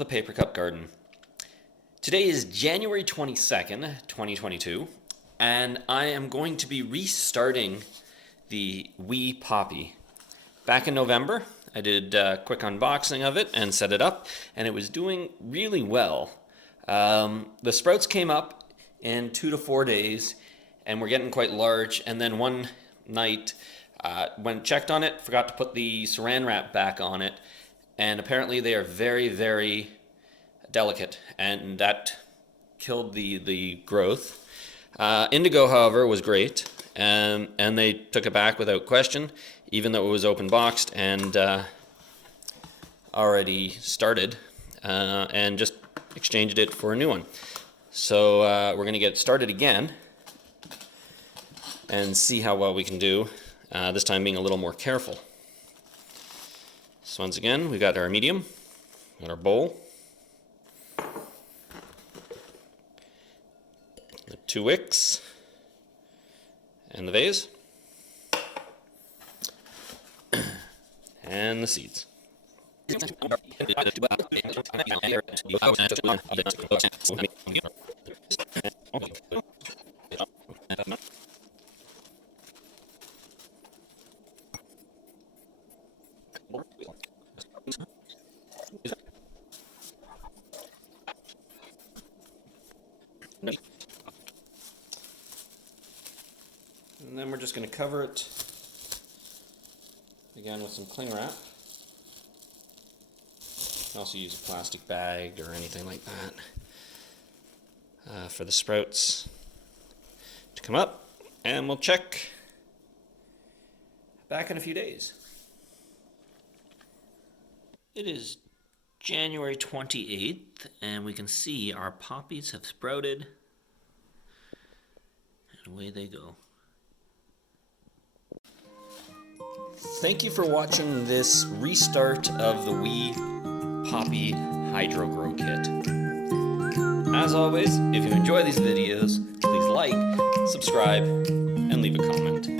the Paper Cup Garden. Today is January 22nd, 2022, and I am going to be restarting the OUI Poppy. Back in November, I did a quick unboxing of it and set it up, and it was doing really well. The sprouts came up in 2 to 4 days, and were getting quite large, and then one night, when checked on it, forgot to put the saran wrap back on it, and apparently they are very, very delicate, and that killed the growth. Indigo, however, was great, and they took it back without question, even though it was open boxed and already started, and just exchanged it for a new one. So we're going to get started again and see how well we can do, this time being a little more careful. So once again, we've got our medium, got our bowl, the 2 wicks, and the vase, and the seeds. And then we're just going to cover it again with some cling wrap. You can also use a plastic bag or anything like that for the sprouts to come up, and we'll check back in a few days. It is January 28th, and we can see our poppies have sprouted, and away they go. Thank you for watching this restart of the OUI Poppy Hydro Grow Kit. As always, if you enjoy these videos, please like, subscribe, and leave a comment.